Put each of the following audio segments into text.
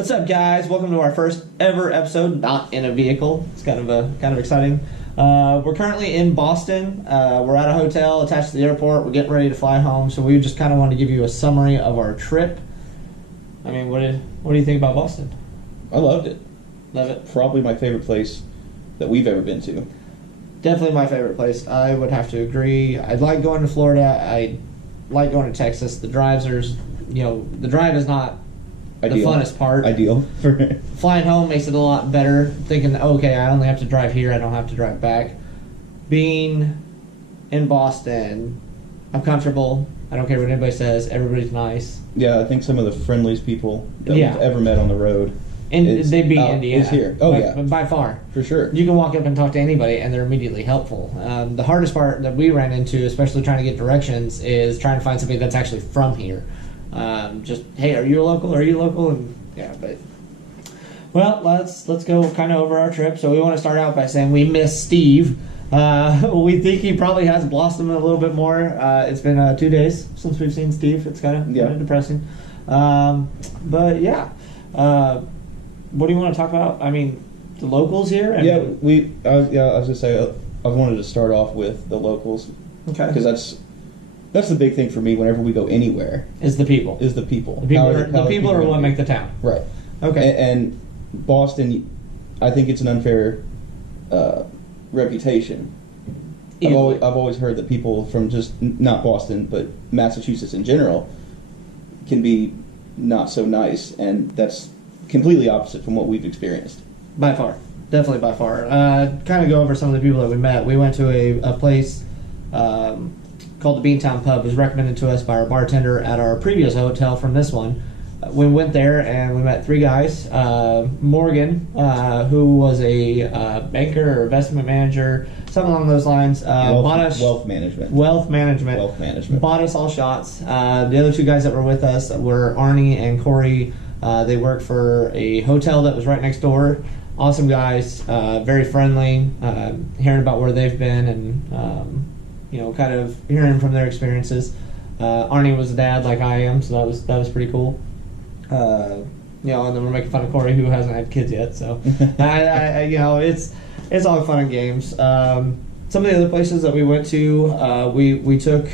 What's up, guys? Welcome to our first ever episode, not in a vehicle. It's kind of exciting. We're currently in Boston. We're at a hotel attached to the airport. We're getting ready to fly home, so we just kind of want to give you a summary of our trip. I mean, what do you think about Boston? I loved it. Love it. Probably my favorite place that we've ever been to. Definitely my favorite place. I would have to agree. I like going to Florida. I like going to Texas. The drive is not Ideal. the funnest part. Ideal. Flying home makes it a lot better. Thinking, okay, I only have to drive here. I don't have to drive back. Being in Boston, I'm comfortable. I don't care what anybody says. Everybody's nice. Yeah, I think some of the friendliest people that Yeah. we've ever met on the road. And they beat Indiana. Is here. Oh, yeah. By far. For sure. You can walk up and talk to anybody, and they're immediately helpful. The hardest part that we ran into, especially trying to get directions, is trying to find somebody that's actually from here. Just, hey, are you a local? Are you local? And yeah, but well, let's go kind of over our trip. So we want to start out by saying we miss Steve. We think he probably has blossomed a little bit more. It's been 2 days since we've seen Steve. It's kind of depressing. But yeah. What do you want to talk about? I mean, the locals here? I was going to say, I wanted to start off with the locals. Okay. Because that's the big thing for me whenever we go anywhere. Is the people. The people. The people are what make the town. Right. Okay. And Boston, I think it's an unfair reputation. I've always heard that people from just, not Boston, but Massachusetts in general, can be not so nice, and that's completely opposite from what we've experienced. By far. Definitely by far. Kind of go over some of the people that we met. We went to a place called the Beantown Pub. It was recommended to us by our bartender at our previous hotel from this one. We went there and we met three guys. Morgan, who was a banker or investment manager, something along those lines. Wealth management. Bought us all shots. The other two guys that were with us were Arnie and Corey. They worked for a hotel that was right next door. Awesome guys, very friendly. Hearing about where they've been and kind of hearing from their experiences. Arnie was a dad like I am, so that was pretty cool. And then we're making fun of Corey, who hasn't had kids yet. So, it's all fun and games. Some of the other places that we went to, we took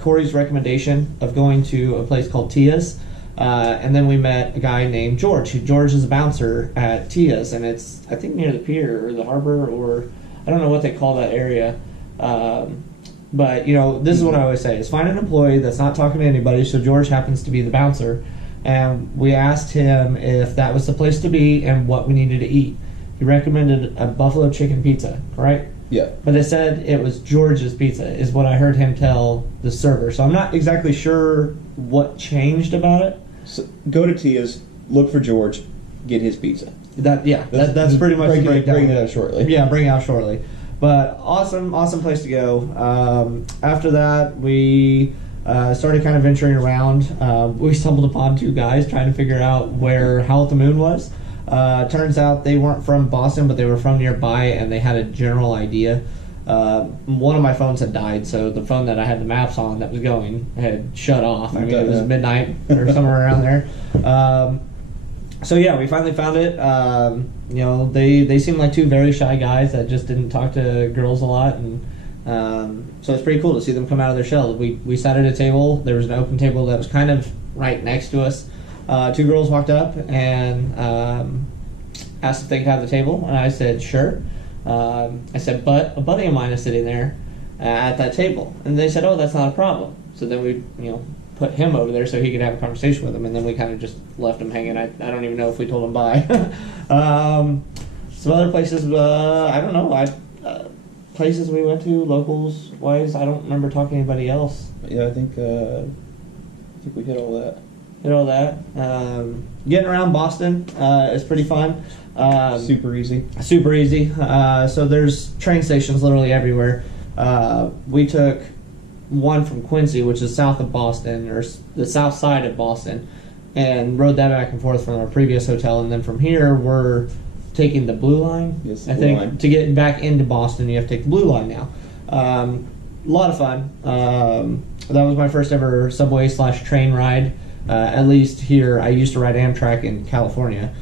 Corey's recommendation of going to a place called Tia's. And then we met a guy named George. George is a bouncer at Tia's, and it's, I think, near the pier or the harbor, or I don't know what they call that area. But, this is what I always say, is find an employee that's not talking to anybody. So George happens to be the bouncer. And we asked him if that was the place to be and what we needed to eat. He recommended a buffalo chicken pizza, right? Yeah. But they said it was George's pizza, is what I heard him tell the server. So I'm not exactly sure what changed about it. So go to Tia's, look for George, get his pizza. That's pretty much the breakdown. Bring it out shortly. Yeah, bring it out shortly. But awesome place to go. After that, we started kind of venturing around. We stumbled upon two guys trying to figure out where Howl at the Moon was. Turns out they weren't from Boston, but they were from nearby, and they had a general idea. One of my phones had died, so the phone that I had the maps on that was going had shut off. I mean, it was midnight or somewhere around there. So yeah, we finally found it. They seemed like two very shy guys that just didn't talk to girls a lot, and so it's pretty cool to see them come out of their shell. We sat at a table. There was an open table that was kind of right next to us. Two girls walked up and asked if they could have the table, and I said sure. I said, but a buddy of mine is sitting there at that table, and they said, oh, that's not a problem. So then we put him over there so he could have a conversation with him, and then we kind of just left him hanging. I don't even know if we told him bye. Some other places, I don't know. Places we went to, locals wise, I don't remember talking to anybody else. Yeah, I think we hit all that. Getting around Boston is pretty fun. Super easy. So there's train stations literally everywhere. We took one from Quincy, which is south of Boston, or the south side of Boston, and rode that back and forth from our previous hotel. And then from here, we're taking the Blue Line. Yes, I Blue think Line. To get back into Boston, you have to take the Blue Line now. A lot of fun. That was my first ever subway/train ride. At least here, I used to ride Amtrak in California,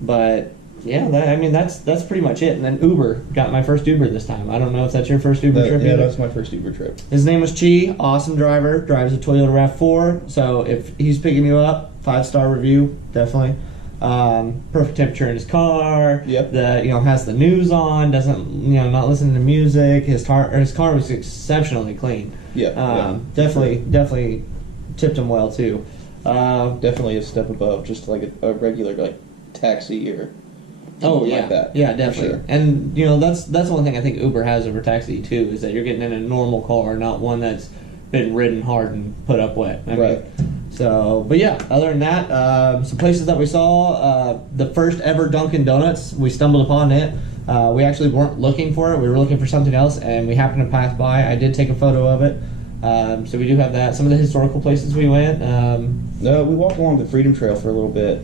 but yeah, that's pretty much it. And then Uber, got my first Uber this time. I don't know if that's your first Uber trip. Yeah, either. that's my first Uber trip. His name was Chi, awesome driver, drives a Toyota RAV4. So if he's picking you up, 5-star review, definitely. Perfect temperature in his car. Yep. Has the news on. Doesn't not listening to music. His car was exceptionally clean. Yeah. Definitely tipped him well too. Definitely a step above just like a regular like taxi or something like that. Yeah, definitely. Sure. And that's one thing I think Uber has over taxi too, is that you're getting in a normal car, not one that's been ridden hard and put up wet. Right. But yeah, other than that, some places that we saw, the first ever Dunkin' Donuts, we stumbled upon it. We actually weren't looking for it. We were looking for something else, and we happened to pass by. I did take a photo of it. So we do have that. Some of the historical places we went. No, we walked along the Freedom Trail for a little bit.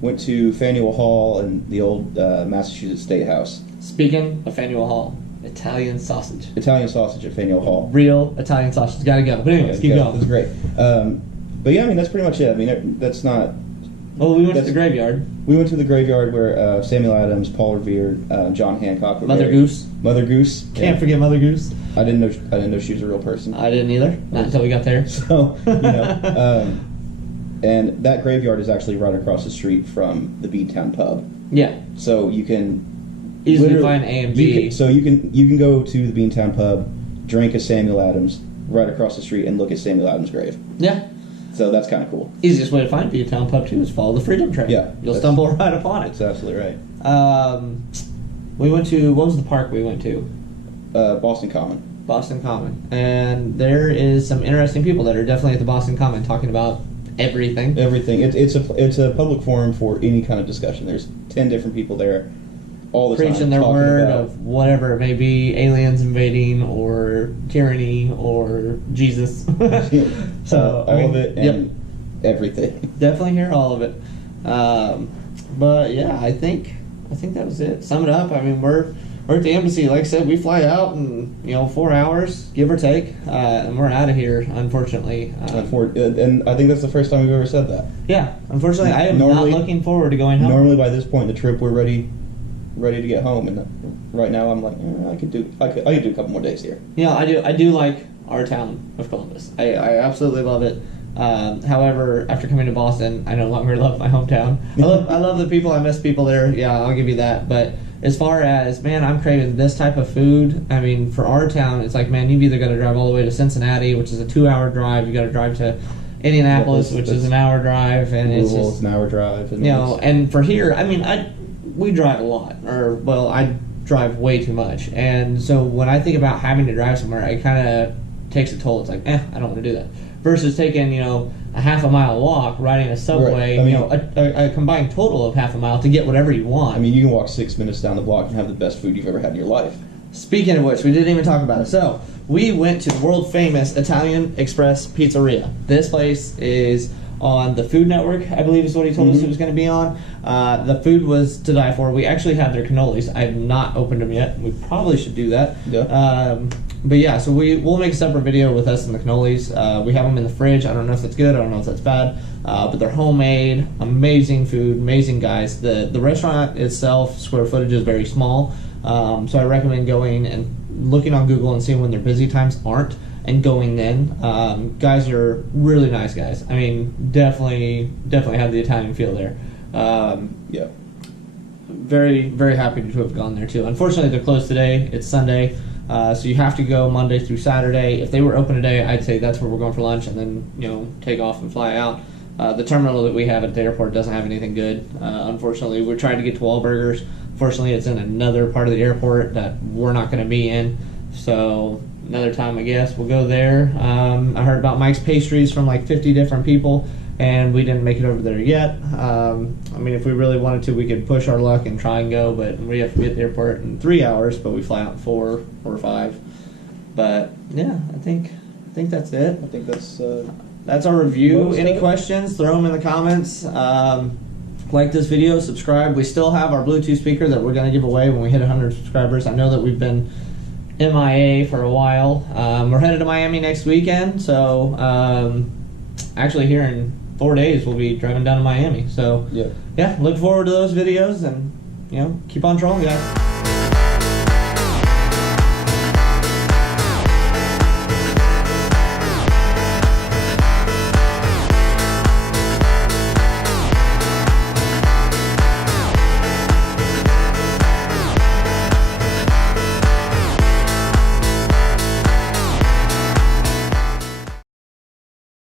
Went to Faneuil Hall and the old Massachusetts State House. Speaking of Faneuil Hall, Italian sausage. Italian sausage at Faneuil Hall. Real Italian sausage. Gotta go. But anyways, keep going. It was great. But yeah, that's pretty much it. That's not... Well, we went to the graveyard. We went to the graveyard where Samuel Adams, Paul Revere, John Hancock were Mother buried. Goose. Mother Goose. Can't forget Mother Goose. I didn't know she was a real person. I didn't either. Not until we got there. So, and that graveyard is actually right across the street from the Beantown Pub. Yeah. So you can easily find A and B. You can go to the Beantown Pub, drink a Samuel Adams right across the street, and look at Samuel Adams' grave. Yeah. So that's kind of cool. Easiest way to find Beantown Pub too is follow the Freedom Trail. Yeah. You'll stumble right upon it. That's absolutely right. We went to, what was the park we went to? Boston Common. Boston Common. And there is some interesting people that are definitely at the Boston Common talking about everything. Everything. It's a public forum for any kind of discussion. There's 10 different people there all the time. Preaching their word of whatever it may be, aliens invading or tyranny or Jesus. So all of it and everything. Definitely hear all of it. But yeah, I think that was it. Sum it up. We're at the embassy. Like I said, we fly out in 4 hours, give or take, and we're out of here. Unfortunately, and I think that's the first time we've ever said that. Yeah, unfortunately, I am not looking forward to going home. Normally, by this point in the trip, we're ready to get home, and right now I'm like, I could do a couple more days here. Yeah, I do like our town of Columbus. I absolutely love it. However, after coming to Boston, I no longer love my hometown. I love the people. I miss people there. Yeah, I'll give you that. But as far as, man, I'm craving this type of food. For our town, it's like, man, you've either got to drive all the way to Cincinnati, which is a 2-hour drive. You got to drive to Indianapolis, which is an hour drive, and it's an hour drive. And and for here, we drive a lot, I drive way too much, and so when I think about having to drive somewhere, it kind of takes a toll. It's like, I don't want to do that. Versus taking, a half a mile walk, riding a subway, right. A combined total of half a mile to get whatever you want. You can walk 6 minutes down the block and have the best food you've ever had in your life. Speaking of which, we didn't even talk about it. So, we went to the world famous Italian Express Pizzeria. This place is on the Food Network, I believe is what he told us it was going to be on. The food was to die for. We actually had their cannolis. I have not opened them yet. We probably should do that. Yeah. But yeah, so we'll make a separate video with us and the cannolis. We have them in the fridge. I don't know if that's good. I don't know if that's bad. But they're homemade, amazing food, amazing guys. The restaurant itself, square footage is very small. So I recommend going and looking on Google and seeing when their busy times aren't and going in. Guys are really nice guys. Definitely have the Italian feel there. Yeah. Very, very happy to have gone there too. Unfortunately, they're closed today. It's Sunday. So you have to go Monday through Saturday. If they were open today, I'd say that's where we're going for lunch and then, take off and fly out. The terminal that we have at the airport doesn't have anything good. Unfortunately, we're trying to get to Wahlburgers. Fortunately, it's in another part of the airport that we're not going to be in. So another time, I guess, we'll go there. I heard about Mike's Pastries from like 50 different people, and we didn't make it over there yet. If we really wanted to, we could push our luck and try and go, but we have to be at the airport in 3 hours, but we fly out in 4 or 5. But yeah, I think that's it. I think that's our review. Any questions? Throw them in the comments. Like this video, subscribe. We still have our Bluetooth speaker that we're going to give away when we hit 100 subscribers. I know that we've been MIA for a while. We're headed to Miami next weekend, so actually here in 4 days we'll be driving down to Miami. So Yeah. yeah, look forward to those videos and keep on trolling, guys.